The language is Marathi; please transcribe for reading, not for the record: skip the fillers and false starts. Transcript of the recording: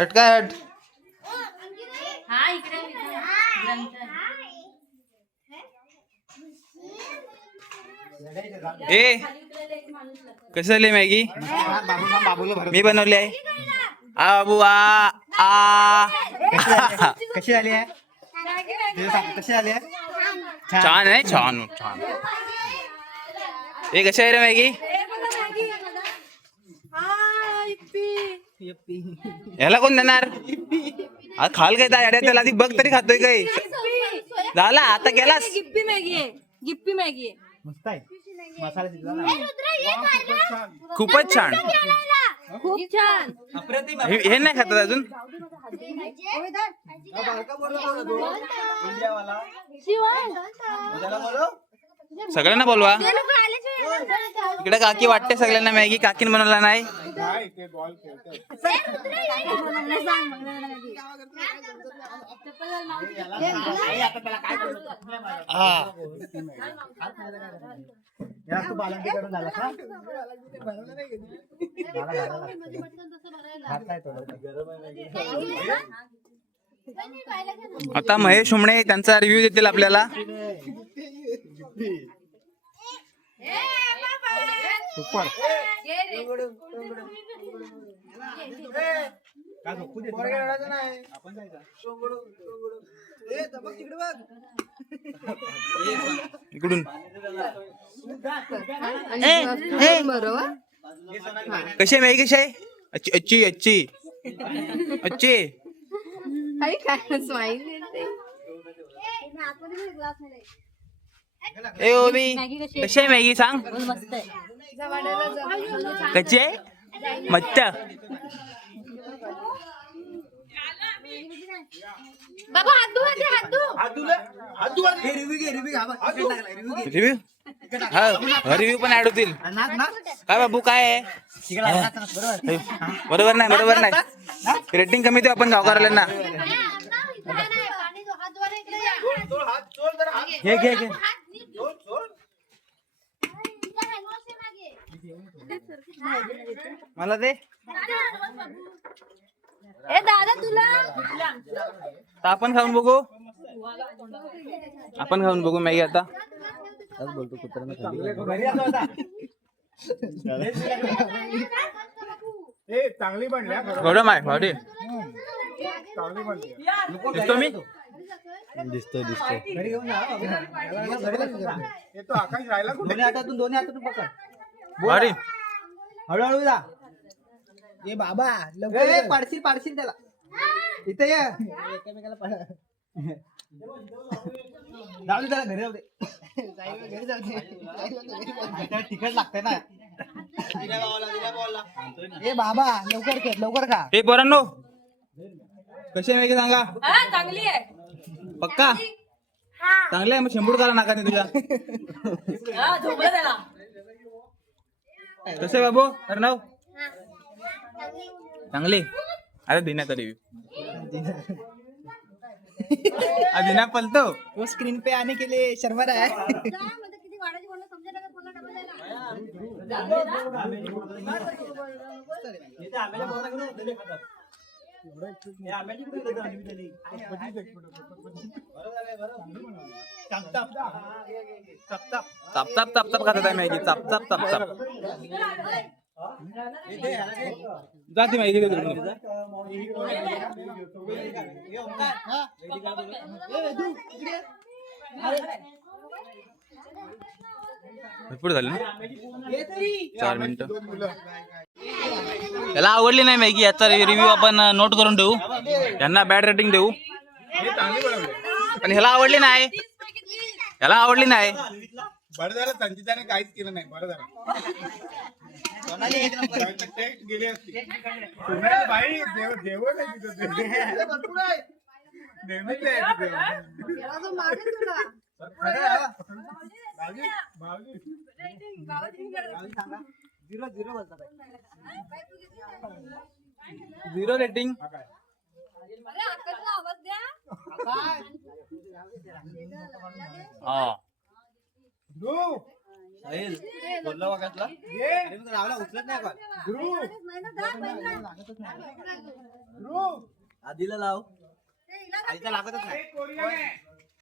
हट काय हट. ए कसं झाली मॅगी? मी बनवली आहे. आ बाबू आ कशी आली आहे? कशी आली आहे? छान आहे छान छान. ए कशी आहे रे मॅगी? ह्याला कोण देणार? खाल काय त्या त्याला आधी बघ तरी खातोय काय? झाला आता गेलास. गिप्पी मॅगी आहे. गिप्पी मॅगी आहे. मस्त आहे. मसाला शिजला ना. खूपच छान. खूप छान. हे नाही खातात अजून. सगळ्यांना बोलवा. इकडे काकी वाटते सगळ्यांना मॅगी. काकीन बनवला नाही. तू बालंटी करून झाला का? आता महेश हुमणे त्यांचा रिव्ह्यू देतील आपल्याला. सुपर. इकडून बरोबर. कशी आहे मॅगी? कशी आहे? अच्छी अच्छी अच्छी अच्छी. काय स्माईल येते. ए ओबी कशी आहे मॅगी सांग. मस्त आहे. कच्ची आहे मस्त. बाबा हात धु. रिव्ह्यू हा रिव्ह्यू पण ऍड होतील. काय बाबू काय आहे? बरोबर नाही बरोबर नाही. रेटिंग कमी देऊ आपण गावकऱ्याला. घे घे घे. मला दे. ए दादा तुला. तर आपण खाऊन बघू. आपण खाऊन बघू मॅगी आता. बोलतो कुत्र्यानं चांगली बनली. थोडं माय भावडे चांगली बनली. दिसतो मी. दिसतोय दिसतोय. घरी घेऊन जा. तो आकाश राहिला कुठे? दोन्ही हातातून पकड. भारी. हळूहळू जा. ये बाबा लवकर पाडशील पाडशील त्याला. इथे ये. एकमेकाला पाड. जाऊ दे त्याला घरी जाऊ दे. घरी जाऊ दे. तिखट लागते ना. ए बाबा लवकर कर लवकर खा. ए पोरांनो कशी आहे मॅगी सांगा. चांगली आहे. पक्का चांगली आहे. मग शेंबूड करा नाकाने तुझ्या. कसे आहे बाबू अर्णव? चांगली. अरे दिनाचा रिव्ह्यू. दिना पलतो. वो स्क्रीन पे आने के लिए शर्मा रहा है. ताप ताप ताप ताप खातात आहे मॅगी. ताप ताप ताप ताप. जाती मॅगी भरपूर झाली ना. 4 मिनिटं. याला आवडली नाही मॅगी. याचा रिव्ह्यू आपण नोट करून ठेवू. यांना बॅड रेटिंग देऊ. पण ह्याला आवडली नाही. ह्याला आवडली नाही. बरं झालं संचिताने काहीच केलं नाही. बरं झालं. गेली असती. बाई जेवण आहे तिथं. नेहमीच आहे झिरो रेटिंग. हा बोलला वागातला अरे मग रावला उचलत नाही लागतच नाही आधीला लाव आईचा लागतच नाही